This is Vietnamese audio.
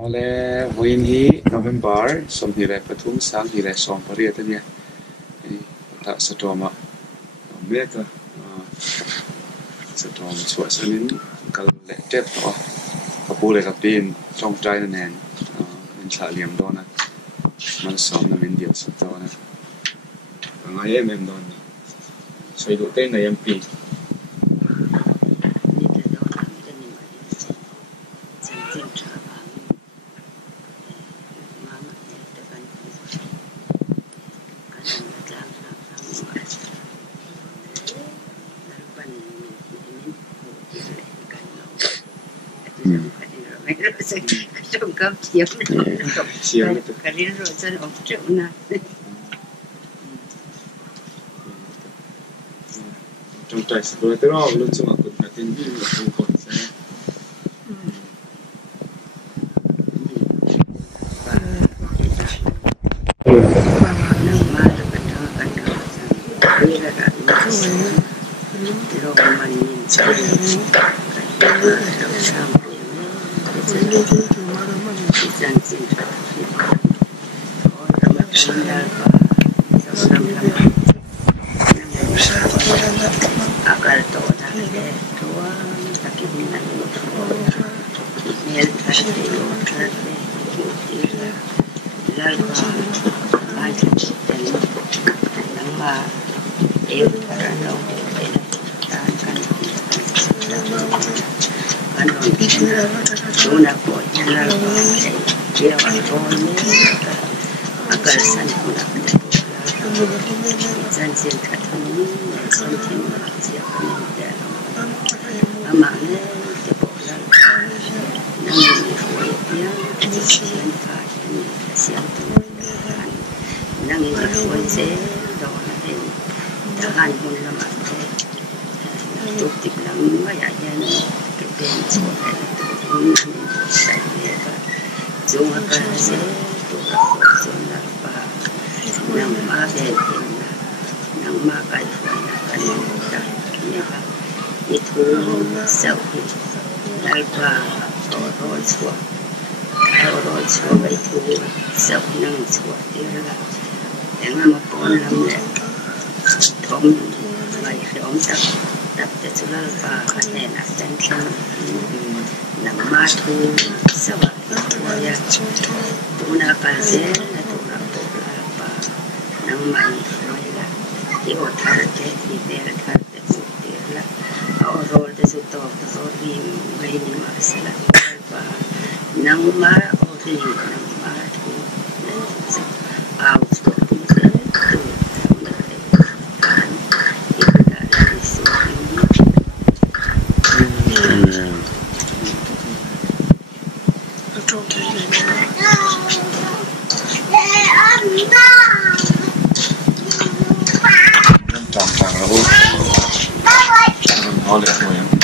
Ole hoin hi November som hi le pathum sang hi le som pariat ania ta satoma meta satom chua sanin kal le tep to kapule kapin trong trai na nen in cha liam dona man som na min dio satona ngai em don sai do te na yam pi trong cấp chiếm cái đến rồi dân ông triệu này trong trái sữa tôi tới đó luôn chứ mà cũng phải tin là không còn sẽ akal to da de to takinan mel tharte yo tharte lalba ai ten nangma eu thara no tan kan una ko lalba dia wa to ni akal san una san sin thatu san tin sia kan de ama ne de bo la nang ni foi dia sian fa ni sian tu nang ni foi se do na de da han mun la ma de tu tip lang ma ya yan ke ben so de tu ni sai de ka jung ka se tu ka so na pa nang ma de nang ma kai kan ta ni ba ni thu sau lalpa rồi chua vậy thu sau nang chua đi là em mà con làm lẹ thom vậy ông tập để cho lalpa cái này là chân chân nang ma thu sau vậy ya tu na cái gì là tu lalpa nang mai làที่อดทานใจที่เดรัจฉานแต่สุดเดียวละเอาโรลแต่สุดต่อโรลดีไม่ดีมาสละว่านังมาโอรีนังมาทูเอาสุดปุ่นเลยตัวทำอะไรการที่เป็นอะไรสุดtrọng thẳng là ô nó lên rồi